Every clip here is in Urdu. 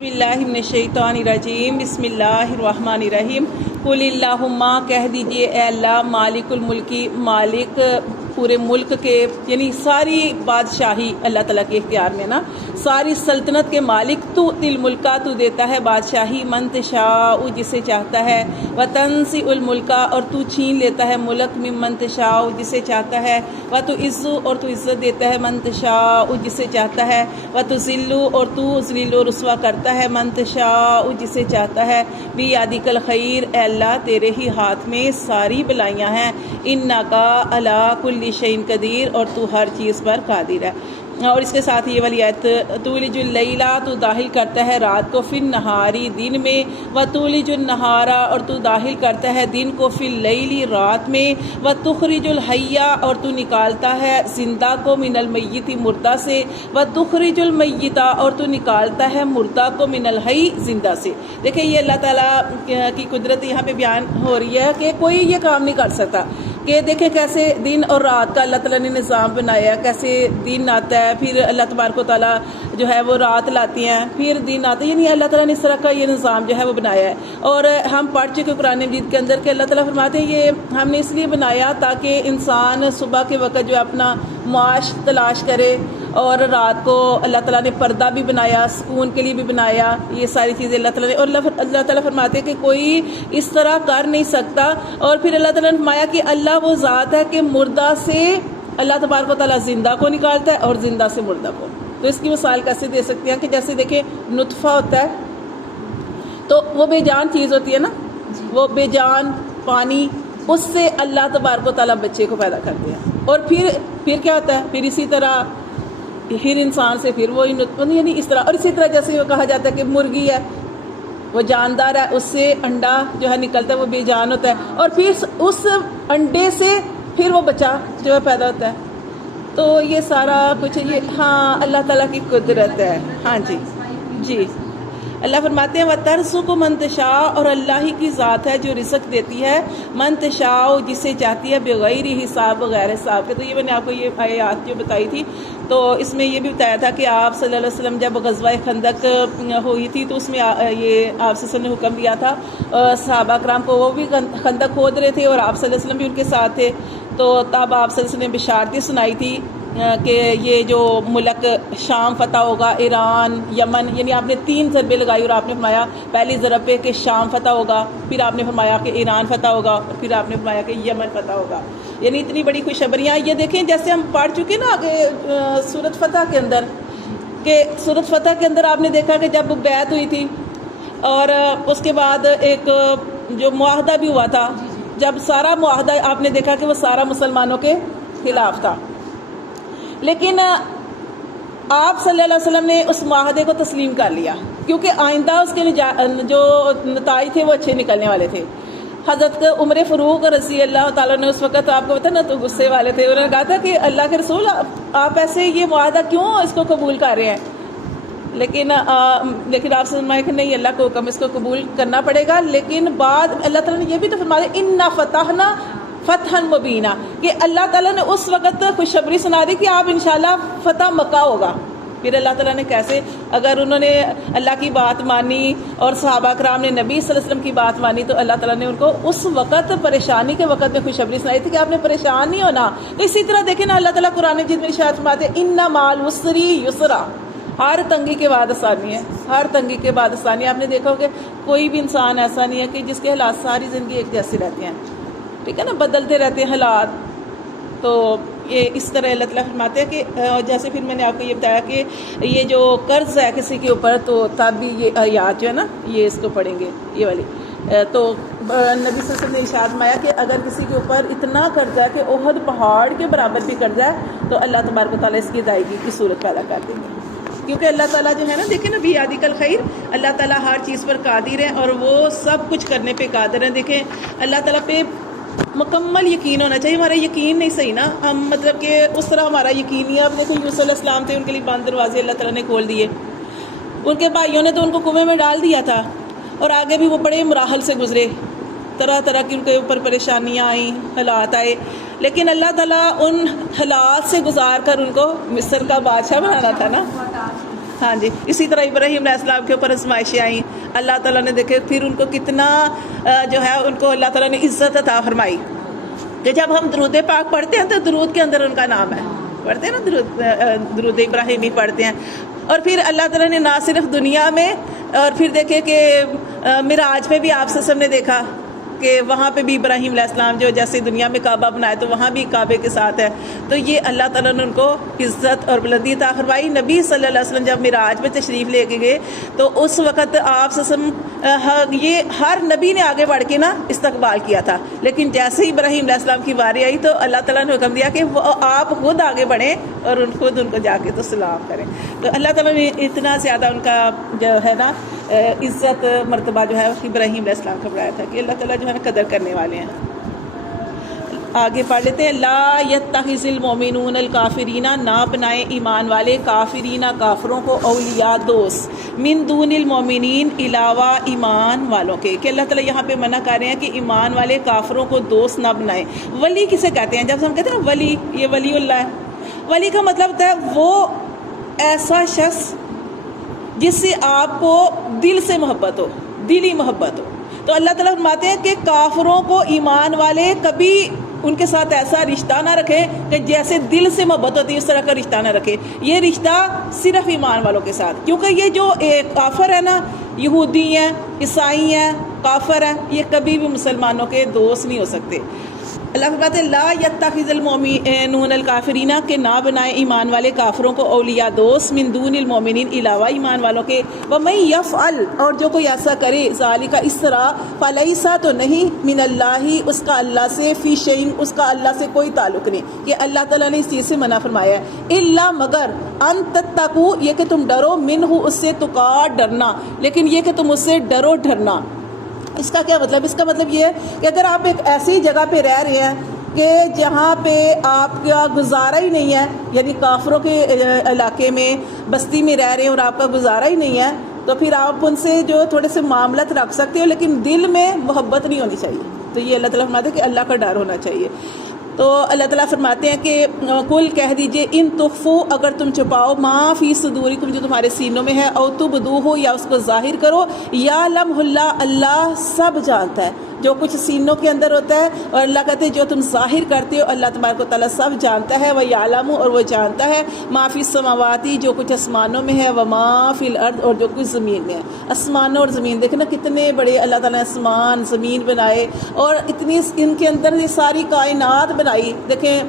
بسم اللہ من الشیطان الرجیم بسم اللہ الرحمن الرحیم قل اللہم کہہ دیجئے اے اللہ مالک الملکی مالک پورے ملک کے یعنی ساری بادشاہی اللہ تعالیٰ کے اختیار میں نا ساری سلطنت کے مالک تو تل ملکہ تو دیتا ہے بادشاہی من تشاء جسے چاہتا ہے وتنزع الملکہ اور تو چھین لیتا ہے ملک ممن تشاء جسے چاہتا ہے وتعز اور تو عزت دیتا ہے من تشاء جسے چاہتا ہے وتذل اور تو ذلیل و رسوا کرتا ہے من تشاء جسے چاہتا ہے بیدک الخیر اے اللہ تیرے ہی ہاتھ میں ساری بلائیاں ہیں انکا علی کل شیء قدیر اور تو ہر چیز پر قادر ہے۔ اور اس کے ساتھ یہ والی آیت تولج اللیلہ تو داخل کرتا ہے رات کو فی النہاری دن میں وتولج النہارا اور تو داخل کرتا ہے دن کو فی اللیلی رات میں وتخرج الحی اور تو نکالتا ہے زندہ کو من المیت مردہ سے وتخرج المیتہ اور تو نکالتا ہے مردہ کو من الحی زندہ سے۔ دیکھیں یہ اللہ تعالیٰ کی قدرت یہاں پہ بیان ہو رہی ہے کہ کوئی یہ کام نہیں کر سکتا کہ دیکھیں کیسے دن اور رات کا اللہ تعالیٰ نے نظام بنایا، کیسے دن آتا ہے پھر اللہ تبارک و تعالیٰ جو ہے وہ رات لاتی ہیں پھر دن آتا ہے، یعنی اللہ تعالیٰ نے اس طرح کا یہ نظام جو ہے وہ بنایا ہے۔ اور ہم پڑھ چکے قرآن مجید کے اندر کہ اللہ تعالیٰ فرماتے ہیں یہ ہم نے اس لیے بنایا تاکہ انسان صبح کے وقت جو ہے اپنا معاش تلاش کرے، اور رات کو اللہ تعالیٰ نے پردہ بھی بنایا، سکون کے لیے بھی بنایا، یہ ساری چیزیں اللہ تعالیٰ نے۔ اور اللہ تعالیٰ فرماتے ہیں کہ کوئی اس طرح کر نہیں سکتا۔ اور پھر اللہ تعالیٰ نے فرمایا کہ اللہ وہ ذات ہے کہ مردہ سے اللہ تبارک و تعالیٰ زندہ کو نکالتا ہے اور زندہ سے مردہ کو۔ تو اس کی مثال کیسے دے سکتے ہیں کہ جیسے دیکھیں نطفہ ہوتا ہے تو وہ بے جان چیز ہوتی ہے نا، وہ بے جان پانی، اس سے اللہ تبارک و تعالیٰ بچے کو پیدا کرتے ہیں۔ اور پھر کیا ہوتا ہے، پھر اسی طرح پھر انسان سے پھر وہی نطفہ، یعنی اس طرح۔ اور اسی طرح جیسے وہ کہا جاتا ہے کہ مرغی ہے وہ جاندار ہے، اس سے انڈا جو ہے نکلتا ہے وہ بے جان ہوتا ہے، اور پھر اس انڈے سے پھر وہ بچہ جو ہے پیدا ہوتا ہے۔ تو یہ سارا کچھ یہ ہاں اللہ تعالیٰ کی قدرت ہے۔ ہاں جی اللہ فرماتے ہیں وَتَرْزُقُ مَن تَشَاءُ اور اللہ ہی کی ذات ہے جو رزق دیتی ہے من تشاء جسے چاہتی ہے بغیر حساب بغیر حساب کے۔ تو یہ میں نے آپ کو یہ آیات جو بتائی تھی تو اس میں یہ بھی بتایا تھا کہ آپ صلی اللہ علیہ وسلم جب غزوہ خندق ہوئی تھی تو اس میں یہ آپ صلی اللہ علیہ وسلم نے حکم دیا تھا صحابہ کرام کو، وہ بھی خندق کھود رہے تھے اور آپ صلی اللہ علیہ وسلم بھی ان کے ساتھ تھے۔ تو تب آپ صلی اللہ علیہ وسلم نے بشارتیں سنائی تھی کہ یہ جو ملک شام فتح ہوگا، ایران، یمن، یعنی آپ نے 3 ضربیں لگائی اور آپ نے فرمایا پہلی ضرب پہ کہ شام فتح ہوگا، پھر آپ نے فرمایا کہ ایران فتح ہوگا، اور پھر آپ نے فرمایا کہ یمن فتح ہوگا۔ یعنی اتنی بڑی خوشخبریاں یہ دیکھیں جیسے ہم پڑھ چکے نا آگے سورۃ فتح کے اندر، کہ سورۃ فتح کے اندر آپ نے دیکھا کہ جب بیعت ہوئی تھی اور اس کے بعد ایک جو معاہدہ بھی ہوا تھا، جب سارا معاہدہ آپ نے دیکھا کہ وہ سارا مسلمانوں کے خلاف تھا، لیکن آپ صلی اللہ علیہ وسلم نے اس معاہدے کو تسلیم کر لیا کیونکہ آئندہ اس کے جو نتائج تھے وہ اچھے نکلنے والے تھے۔ حضرت عمر فاروق رضی اللہ تعالیٰ نے اس وقت آپ کو پتہ نا تو غصے والے تھے، انہوں نے کہا تھا کہ اللہ کے رسول آپ ایسے یہ معاہدہ کیوں اس کو قبول کر رہے ہیں؟ لیکن آپ سے فرمایا کہ نہیں، اللہ کو حکم اس کو قبول کرنا پڑے گا۔ لیکن بعد اللہ تعالیٰ نے یہ بھی تو فرمایا انا فتحنا فتحا مبینہ، کہ اللہ تعالیٰ نے اس وقت خوشخبری سنا دی کہ آپ انشاءاللہ فتح مکہ ہوگا۔ پھر اللہ تعالیٰ نے کیسے، اگر انہوں نے اللہ کی بات مانی اور صحابہ کرام نے نبی صلی اللہ علیہ وسلم کی بات مانی تو اللہ تعالیٰ نے ان کو اس وقت پریشانی کے وقت میں خوشخبری سنائی تھی کہ آپ نے پریشان نہیں ہونا۔ تو اسی طرح دیکھیں نا اللہ تعالیٰ قرآن مجید میں ارشاد فرماتے ہیں ان مع العسر یسرا، ہر تنگی کے بعد آسانی ہے، ہر تنگی کے بعد آسانی۔ آپ نے دیکھا ہو کہ کوئی بھی انسان ایسا نہیں ہے کہ جس کے حالات ساری زندگی ایک جیسے رہتے ہیں، ٹھیک ہے نا، بدلتے رہتے ہیں حالات۔ تو یہ اس طرح اللہ تعالیٰ فرماتے ہیں کہ جیسے پھر میں نے آپ کو یہ بتایا کہ یہ جو قرض ہے کسی کے اوپر تو تب بھی یہ آیات جو ہے نا یہ اس کو پڑھیں گے یہ والی۔ تو نبی صلی اللہ علیہ وسلم نے ارشاد فرمایا کہ اگر کسی کے اوپر اتنا قرضہ ہے کہ احد پہاڑ کے برابر بھی قرضہ ہے تو اللہ تبارک و تعالیٰ اس کی ادائیگی کی صورت پیدا کر دیں گے، کیونکہ اللہ تعالیٰ جو ہے نا دیکھیں نا بیدک الخیر، اللہ تعالیٰ ہر چیز پر قادر ہے اور وہ سب کچھ کرنے پہ قادر ہیں۔ دیکھیں اللہ تعالیٰ پہ مکمل یقین ہونا چاہیے، ہمارا یقین نہیں صحیح نا، ہم مطلب کہ اس طرح ہمارا یقین نہیں ہے۔ اب دیکھو یوسف علیہ السلام تھے، ان کے لیے بند دروازے اللہ تعالیٰ نے کھول دیے، ان کے بھائیوں نے تو ان کو کنویں میں ڈال دیا تھا، اور آگے بھی وہ بڑے مراحل سے گزرے، طرح طرح کی ان کے اوپر پریشانیاں آئیں، حالات آئے، لیکن اللہ تعالیٰ ان حالات سے گزار کر ان کو مصر کا بادشاہ بنانا تھا نا۔ ہاں جی، اسی طرح ابراہیم علیہ السلام کے اوپر آزمائشیں آئیں، اللہ تعالیٰ نے دیکھے پھر ان کو کتنا جو ہے ان کو اللہ تعالیٰ نے عزت عطا فرمائی کہ جب ہم درود پاک پڑھتے ہیں تو درود کے اندر ان کا نام ہے، پڑھتے ہیں نا درود ابراہیمی پڑھتے ہیں. اور پھر اللہ تعالیٰ نے نہ صرف دنیا میں، اور پھر دیکھے کہ معراج پہ بھی آپ سے سب نے دیکھا کہ وہاں پہ بھی ابراہیم علیہ السلام جو جیسے دنیا میں کعبہ بنائے تو وہاں بھی کعبے کے ساتھ ہے. تو یہ اللہ تعالیٰ نے ان کو عزت اور بلندی عطا فرمائی. نبی صلی اللہ علیہ وسلم جب معراج میں تشریف لے کے گئے تو اس وقت آپ صلی اللہ علیہ وسلم یہ ہر نبی نے آگے بڑھ کے نا استقبال کیا تھا، لیکن جیسے ہی ابراہیم علیہ السلام کی باری آئی تو اللہ تعالیٰ نے حکم دیا کہ وہ آپ خود آگے بڑھیں اور خود ان کو جا کے تو سلام کریں. تو اللہ تعالیٰ نے اتنا زیادہ ان کا جو ہے نا عزت مرتبہ جو ہے ابراہیم علیہ السلام کا بڑھایا تھا کہ اللہ تعالیٰ جو ہے نا قدر کرنے والے ہیں. آگے پڑھ لیتے ہیں. لا یتخذ المؤمنون الکافرین، نہ بنائیں ایمان والے کافرین کافروں کو اولیاء دوست، من دون المؤمنین علاوہ ایمان والوں کے. کہ اللہ تعالیٰ یہاں پہ منع کر رہے ہیں کہ ایمان والے کافروں کو دوست نہ بنائیں. ولی کسے کہتے ہیں؟ جب ہم کہتے ہیں نا ولی، یہ ولی اللہ ہے. ولی کا مطلب ہوتا ہے وہ ایسا شخص جس سے آپ کو دل سے محبت ہو، دلی محبت ہو. تو اللہ تعالیٰ فرماتے ہیں کہ کافروں کو ایمان والے کبھی ان کے ساتھ ایسا رشتہ نہ رکھے کہ جیسے دل سے محبت ہوتی ہے اس طرح کا رشتہ نہ رکھے. یہ رشتہ صرف ایمان والوں کے ساتھ، کیونکہ یہ جو کافر ہے نا، یہودی ہیں، عیسائی ہیں، کافر ہیں، یہ کبھی بھی مسلمانوں کے دوست نہیں ہو سکتے. اللہ فرماتے ہیں لا یتخذ المؤمنون الکافرین، کہ نہ بنائے ایمان والے کافروں کو اولیاء دوست، من دون المؤمنین علاوہ ایمان والوں کے. ومن یفعل، اور جو کوئی ایسا کرے، ذالک اس طرح، فلیس تو نہیں، من اللہ اس کا اللہ سے، فی شیء اس کا اللہ سے کوئی تعلق نہیں، کہ اللہ تعالیٰ نے اس چیز سے منع فرمایا ہے. الا مگر، ان تتقوا یہ کہ تم ڈرو، منہ اس سے، تقا ڈرنا، لیکن یہ کہ تم اس سے ڈرو ڈرنا. اس کا کیا مطلب؟ اس کا مطلب یہ ہے کہ اگر آپ ایک ایسی جگہ پہ رہ رہے ہیں کہ جہاں پہ آپ کا گزارا ہی نہیں ہے، یعنی کافروں کے علاقے میں، بستی میں رہ رہے ہیں اور آپ کا گزارا ہی نہیں ہے، تو پھر آپ ان سے جو تھوڑے سے معاملات رکھ سکتے ہو، لیکن دل میں محبت نہیں ہونی چاہیے. تو یہ اللہ تعالیٰ فرماتے ہیں کہ اللہ کا ڈر ہونا چاہیے. تو اللہ تعالیٰ فرماتے ہیں کہ کل کہہ دیجئے، ان تخفو اگر تم چھپاؤ، ما فی صدورکم جو تمہارے سینوں میں ہے، او تبدوہ یا اس کو ظاہر کرو، یعلم اللہ اللہ سب جانتا ہے جو کچھ سینوں کے اندر ہوتا ہے. اور اللہ کہتے ہیں جو تم ظاہر کرتے ہو اللہ تبارک و تعالیٰ سب جانتا ہے. وَيَعْلَمُ اور وہ جانتا ہے، ما فی السماواتی جو کچھ آسمانوں میں ہے، وما فی الارض اور جو کچھ زمین میں ہے. آسمانوں اور زمین، دیکھنا کتنے بڑے اللہ تعالیٰ نے آسمان زمین بنائے اور اتنی ان کے اندر یہ ساری کائنات بنائی. دیکھیں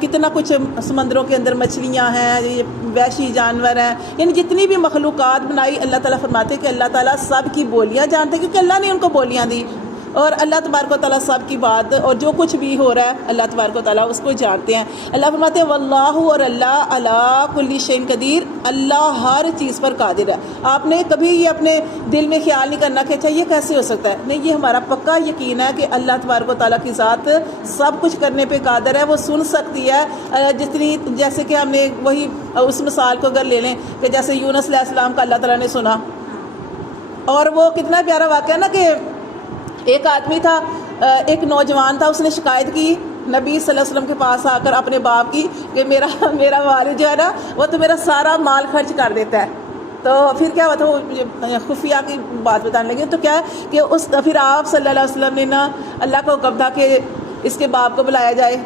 کتنا کچھ سمندروں کے اندر مچھلیاں ہیں، وحشی جانور ہیں، یعنی جتنی بھی مخلوقات بنائی. اللہ تعالیٰ فرماتے ہیں کہ اللہ تعالیٰ سب کی بولیاں جانتے ہیں، کیونکہ اللہ نے ان کو بولیاں دی، اور اللہ تبارک و تعالیٰ سب کی بات اور جو کچھ بھی ہو رہا ہے اللہ تبارک و تعالیٰ اس کو جانتے ہیں. اللہ فرماتے ہیں واللہ اور اللہ علی کل شیء قدیر، اللہ ہر چیز پر قادر ہے. آپ نے کبھی یہ اپنے دل میں خیال نہیں کرنا کہ اچھا یہ کیسے ہو سکتا ہے، نہیں، یہ ہمارا پکا یقین ہے کہ اللہ تبارک و تعالیٰ کی ذات سب کچھ کرنے پہ قادر ہے. وہ سن سکتی ہے جتنی، جیسے کہ ہم نے وہی اس مثال کو اگر لے لیں کہ جیسے یونس علیہ السلام کا اللہ تعالیٰ نے سنا، اور وہ کتنا پیارا واقعہ ہے نا کہ ایک آدمی تھا، ایک نوجوان تھا، اس نے شکایت کی نبی صلی اللہ علیہ وسلم کے پاس آ کر اپنے باپ کی کہ میرا والد جو ہے نا وہ تو میرا سارا مال خرچ کر دیتا ہے. تو پھر کیا ہوا تھا، وہ خفیہ کی بات بتانے لگے. تو کیا ہے کہ پھر آپ صلی اللہ علیہ وسلم نے نا اللہ کا حکم تھا کہ اس کے باپ کو بلایا جائے،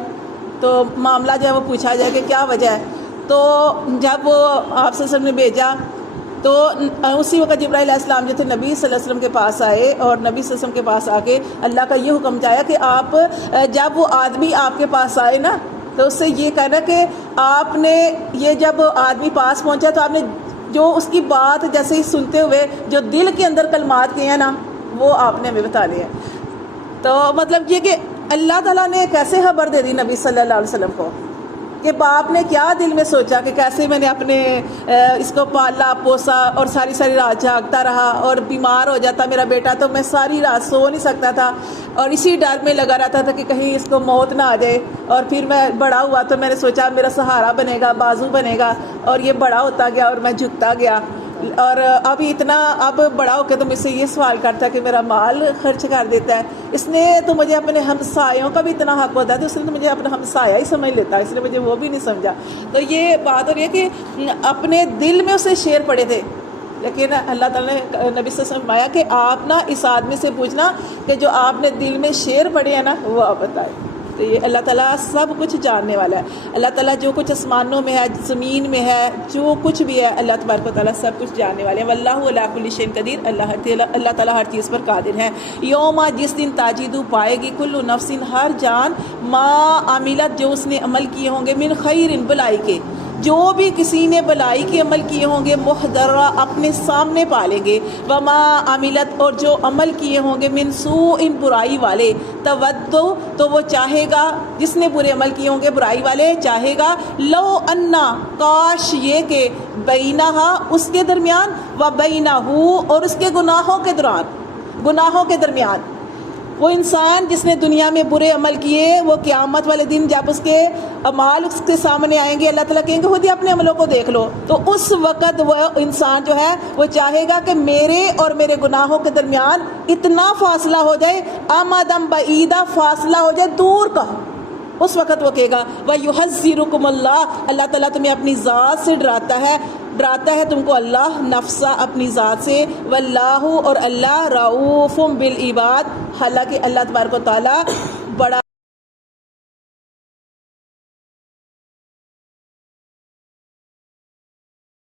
تو معاملہ جو ہے وہ پوچھا جائے کہ کیا وجہ ہے. تو جب وہ آپ صلی اللہ علیہ وسلم نے بھیجا تو اسی وقت جبرائیل علیہ السلام جو تھے نبی صلی اللہ علیہ وسلم کے پاس آئے، اور نبی صلی اللہ علیہ وسلم کے پاس آ کے اللہ کا یہ حکم چاہیا کہ آپ جب وہ آدمی آپ کے پاس آئے نا تو اس سے یہ کہنا کہ آپ نے یہ جب آدمی پاس پہنچا تو آپ نے جو اس کی بات جیسے ہی سنتے ہوئے جو دل کے اندر کلمات کیے ہیں نا وہ آپ نے ہمیں بتا لیے. تو مطلب یہ کہ اللہ تعالیٰ نے کیسے خبر دے دی نبی صلی اللہ علیہ وسلم کو کہ باپ نے کیا دل میں سوچا کہ کیسے میں نے اپنے اس کو پالا پوسا اور ساری رات جاگتا رہا، اور بیمار ہو جاتا میرا بیٹا تو میں ساری رات سو نہیں سکتا تھا، اور اسی ڈر میں لگا رہتا تھا کہ کہیں اس کو موت نہ آ جائے. اور پھر میں بڑا ہوا تو میں نے سوچا میرا سہارا بنے گا، بازو بنے گا، اور یہ بڑا ہوتا گیا اور میں جھکتا گیا. اور اب بڑا ہو کے تو مجھ سے یہ سوال کرتا ہے کہ میرا مال خرچ کر دیتا ہے، اس نے تو مجھے اپنے ہمسایوں کا بھی اتنا حق ہوتا ہے تو اس نے تو مجھے اپنا ہمسایہ ہی سمجھ لیتا ہے، اس نے مجھے وہ بھی نہیں سمجھا۔ تو یہ بات ہو رہی ہے کہ اپنے دل میں اسے شیر پڑے تھے، لیکن اللہ تعالیٰ نے نبی صلی اللہ علیہ وسلم فرمایا کہ آپ نا اس آدمی سے پوچھنا کہ جو آپ نے دل میں شیر پڑے ہیں نا وہ آپ بتائیں۔ تو یہ اللہ تعالیٰ سب کچھ جاننے والا ہے، اللہ تعالیٰ جو کچھ آسمانوں میں ہے، زمین میں ہے، جو کچھ بھی ہے، اللہ تبارک و تعالیٰ سب کچھ جاننے والے ہیں۔ واللہ علی کل شیء قدیر، اللہ تعالیٰ ہر چیز پر قادر ہے۔ یوم، جس دن تاجدو پائے گی، کل نفس، ہر جان، ما عملت، جو اس نے عمل کیے ہوں گے، من خیر، بلائی کے، جو بھی کسی نے بلائی کے عمل کیے ہوں گے، محضرہ، اپنے سامنے پالیں گے، وما عملت، اور جو عمل کیے ہوں گے، من سوء، برائی والے، تودو، تو وہ چاہے گا، جس نے برے عمل کیے ہوں گے برائی والے چاہے گا، لو انا، کاش یہ کہ، بینہا، اس کے درمیان، و بینہو، اور اس کے گناہوں کے درمیان، وہ انسان جس نے دنیا میں برے عمل کیے، وہ قیامت والے دن جب اس کے اعمال اس کے سامنے آئیں گے، اللہ تعالیٰ کہیں گے خود ہی اپنے عملوں کو دیکھ لو، تو اس وقت وہ انسان جو ہے وہ چاہے گا کہ میرے اور میرے گناہوں کے درمیان اتنا فاصلہ ہو جائے، امدم بعیدہ، فاصلہ ہو جائے دور کا۔ اس وقت وہ کہے گا وَيُحَذِّرُكُمُ اللَّهُ، اللہ تعالیٰ تمہیں اپنی ذات سے ڈراتا ہے تم کو اللہ، نفسا، اپنی ذات سے، واللہ، اور اللہ، رؤوف بالعباد، حالانکہ اللہ تبارک و تعالیٰ بڑا